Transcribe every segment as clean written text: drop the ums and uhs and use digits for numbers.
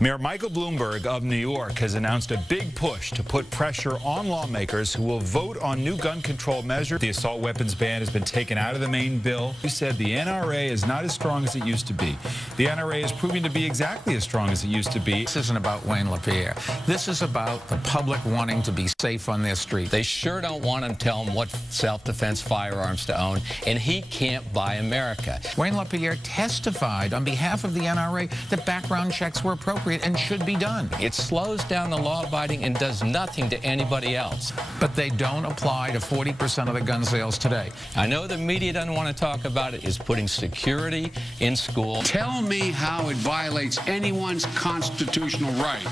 Mayor Michael Bloomberg of New York has announced a big push to put pressure on lawmakers who will vote on new gun control measures. The assault weapons ban has been taken out of the main bill. He said the NRA is not as strong as it used to be. The NRA is proving to be exactly as strong as it used to be. This isn't about Wayne LaPierre. This is about the public wanting to be safe on their street. They sure don't want him to tell them what self-defense firearms to own, and he can't buy America. Wayne LaPierre testified on behalf of the NRA that background checks were appropriate and should be done. It slows down the law-abiding and does nothing to anybody else. But they don't apply to 40% of the gun sales today. I know the media doesn't want to talk about it, is putting security in school. Tell me how it violates anyone's constitutional right.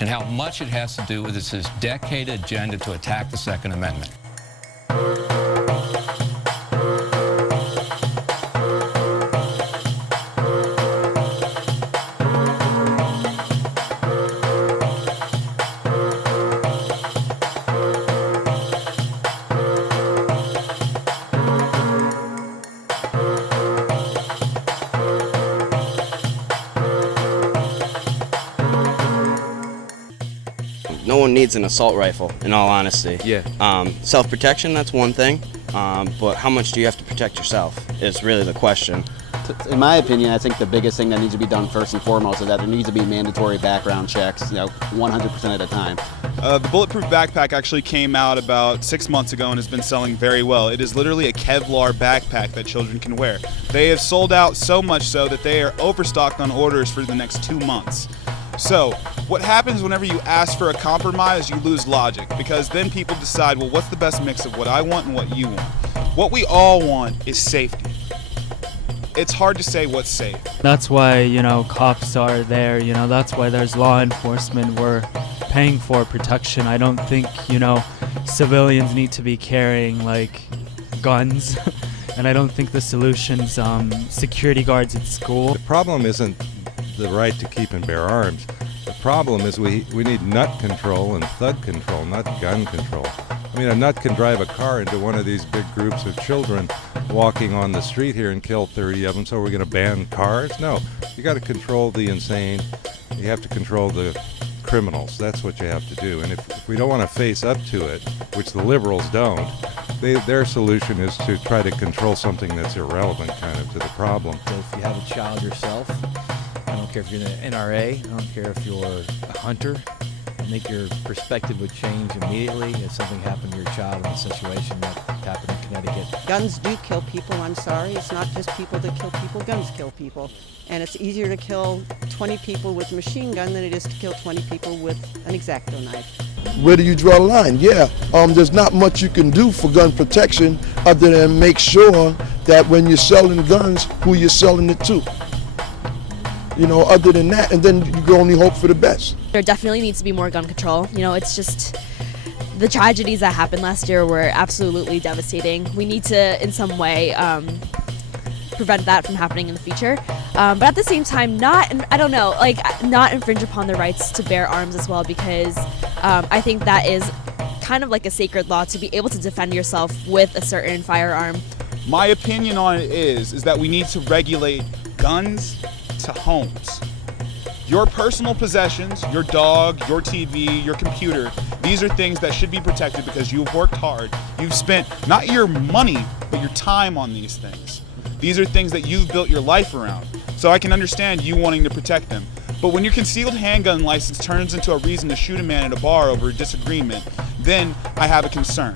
And how much it has to do with this decade agenda to attack the Second Amendment. No one needs an assault rifle, in all honesty. Yeah. Self-protection, that's one thing, but how much do you have to protect yourself is really the question. In my opinion, I think the biggest thing that needs to be done first and foremost is that there needs to be mandatory background checks, 100% at a time. The bulletproof backpack actually came out about 6 months ago and has been selling very well. It is literally a Kevlar backpack that children can wear. They have sold out so much so that they are overstocked on orders for the next 2 months. So, what happens whenever you ask for a compromise, you lose logic, because then people decide, well, what's the best mix of what I want and what you want? What we all want is safety. It's hard to say what's safe. That's why, cops are there, that's why there's law enforcement. We're paying for protection. I don't think, civilians need to be carrying, guns. And I don't think the solution's security guards at school. The problem isn't the right to keep and bear arms. The problem is we need nut control and thug control, not gun control. I mean, a nut can drive a car into one of these big groups of children walking on the street here and kill 30 of them, so we're going to ban cars? No. You got to control the insane. You have to control the criminals. That's what you have to do. And if we don't want to face up to it, which the liberals don't, their solution is to try to control something that's irrelevant kind of to the problem. If you have a child yourself, I don't care if you're in the NRA, I don't care if you're a hunter, I think your perspective would change immediately if something happened to your child in a situation that happened in Connecticut. Guns do kill people, I'm sorry. It's not just people that kill people, guns kill people. And it's easier to kill 20 people with a machine gun than it is to kill 20 people with an X-Acto knife. Where do you draw the line? Yeah, there's not much you can do for gun protection other than make sure that when you're selling guns, who you're selling it to. Other than that, and then you can only hope for the best. There definitely needs to be more gun control. It's just the tragedies that happened last year were absolutely devastating. We need to, in some way, prevent that from happening in the future. But at the same time, not infringe upon the rights to bear arms as well, because I think that is kind of like a sacred law to be able to defend yourself with a certain firearm. My opinion on it is that we need to regulate guns to homes. Your personal possessions, your dog, your TV, your computer, these are things that should be protected because you've worked hard. You've spent not your money, but your time on these things. These are things that you've built your life around. So I can understand you wanting to protect them. But when your concealed handgun license turns into a reason to shoot a man at a bar over a disagreement, then I have a concern.